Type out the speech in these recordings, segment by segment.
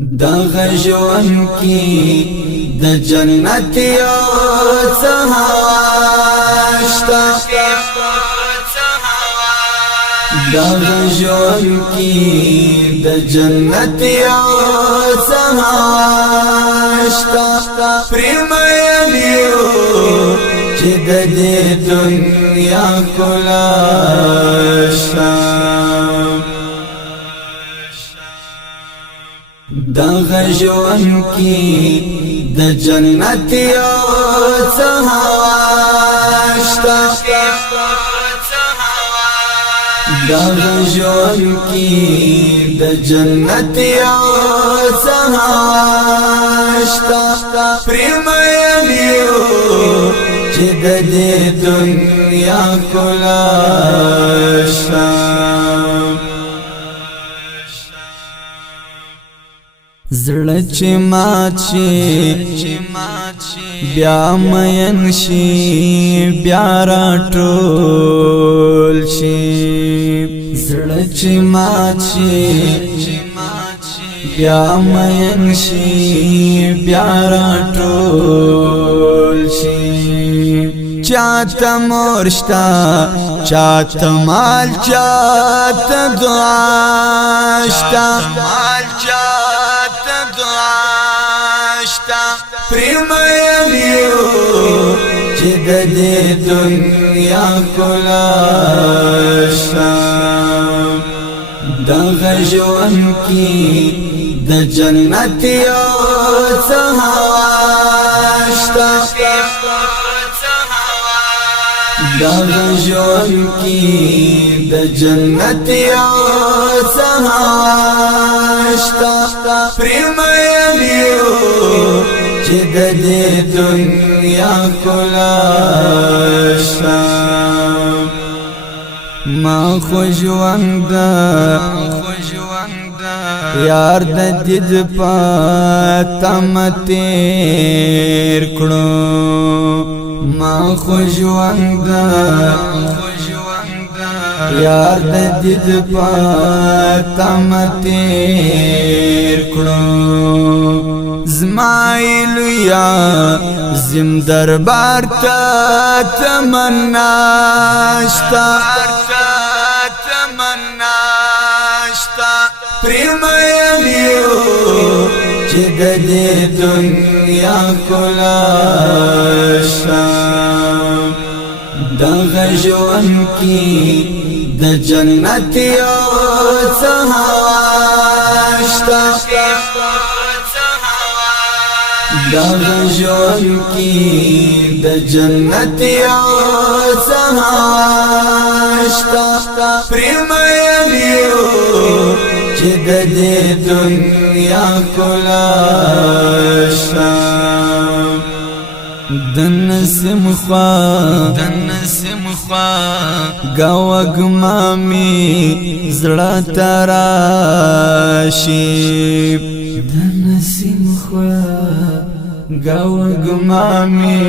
دغه ژوند کې د جنت یو څه هوا شته دغه ژوند کې د جنت یو څه هوا شته پرېمایلیو چې د دې دنیا ښکلا شته دغه ژوند کې د جنت یو څه هوا شته دغه ژوند کې د جنت یو څه هوا شته پرېمایلیو چې د دې دنیا ښکلا شته زړه چې مات شي بیا مین شي بیا راټول شي زړه چې مات شي بیا مین شي بیا راټول شي چاته مور شته چاته مال چاته دعا شته پرېمایلیو چې د دې دنیا ښکلا شته دغه ژوند کې د جنت یو څه هوا شته دغه ژوند کې د جنت یو څه هوا شته پرېمایلیو چې د دې دنیا ښکلا شته ما خو ژوند یار د دید په تمه تېر کړو ما خو ژوند یار د دید په تمه تېر کړو زمایلو یا زم دربار ته تمنا شته پرېمایلیو چې د دې دنیا ښکلا شته دغه ژوند کې د جنت یو څه هوا شته دغه ژوند کې د جنت یو څه هوا شته پرېمایلیو چې د دې دنیا ښکلا شته د نسیم خوا ګوګمامي زړه ته راشي د نسیم خوا ګوګمامي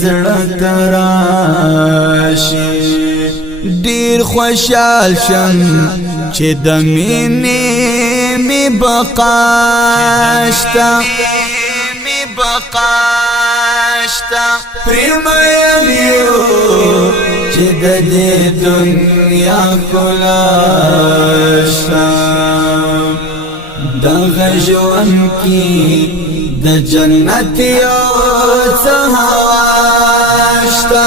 زړه ته راشي ډیر خوشحال شم چې د مینې می بقا شته پرېمایلیو چې د دې دنیا ښکلا شته دغه ژوند کې د جنت یو څه هوا شته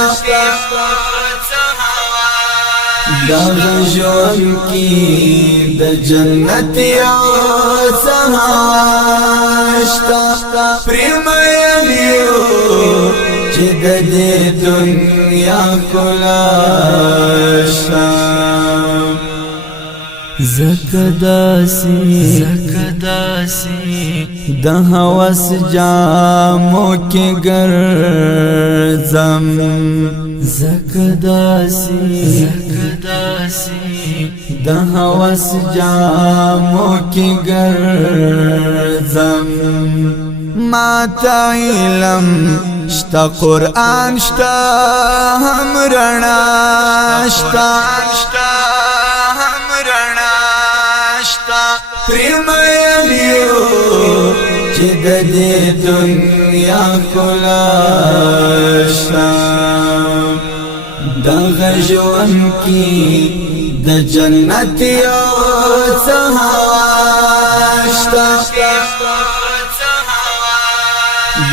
دغه ژوند کې د جنت یو څه هوا شته پرېمایلیو چې د دې دنیا ښکلا شته زکه داسې د هوس جامو کې ګرځم زکه داسې د هوس جامو کې ګرځم ما ته علم شته قرآن شته هم رڼا شته پرېمایلیو د دې دنیا کلاشتا دغه ژوند کې د جنت یو څه هواشتا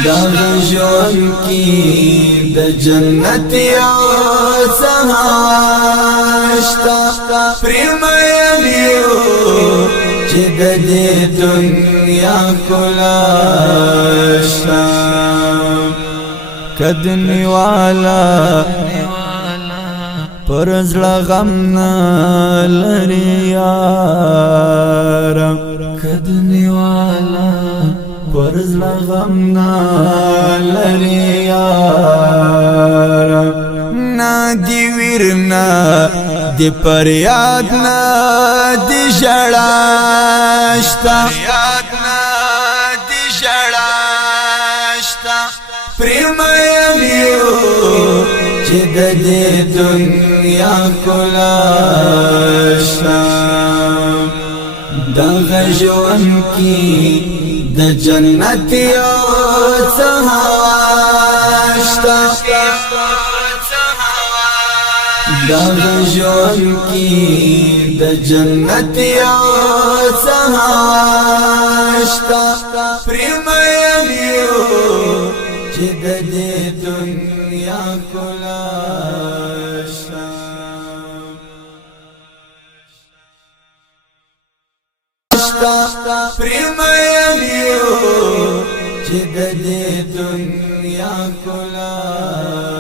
دغه ژوند کې د جنت یو څه هواشتا پرېمایلیو چې د دې دنیا کلاشتا کدنی والا پر زړه غم نه لري یار کدنی والا پر زړه غم نه لري یار نا دی ورنا دی پر یاد نا دی جړاشتا یاد نا دی جړاشتا پرېمایلیو چې د دې دنیا کلاشتا دغه ژوند کې د جنت یو څه هواشتا دغه ژوند کې د جنت یو څه هواشتا پرېمایلیو چې د دې دنیا کلاشتا پرېمایلیو چې د دې دنیا کلاشتا